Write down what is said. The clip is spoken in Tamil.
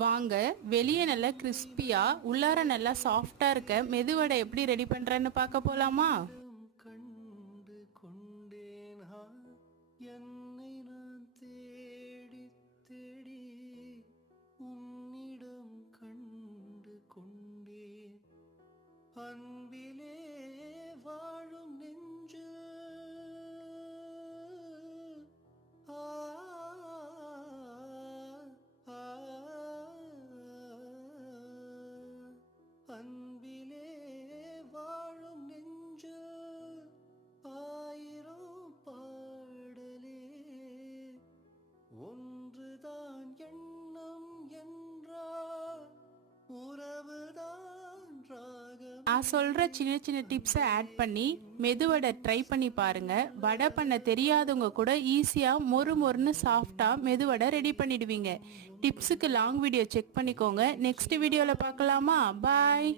வாங்க வெளியே நல்லா கிறிஸ்பியா உள்ளார நல்லா சாஃப்டா இருக்க மெதுவடை எப்படி ரெடி பண்றேன்னு பார்க்க போலாமா? கண்டு கொண்டேன் என்னை நான் தேடி தேடி உன்னிடம் கண்டு கொண்டேன் அன்பிலே வாழும் நெஞ்சு ஆ ஆ, அன்பிலே வாழும் நெஞ்சு ஆயிரம் பாடலே ஒன்றுதான் எண்ணம் என்றால் உறவுதான் ராகம். நான் சொல்ற சின்ன சின்ன டிப்ஸை ஆட் பண்ணி மெதுவடை ட்ரை பண்ணி பாருங்க. வடை பண்ண தெரியாதவங்க கூட ஈஸியா மொறு மொறுன்னு சாஃப்டா மெதுவடை ரெடி பண்ணிடுவீங்க. டிப்ஸுக்கு லாங் வீடியோ செக் பண்ணிக்கோங்க. நெக்ஸ்ட் வீடியோல பார்க்கலாமா? பாய்.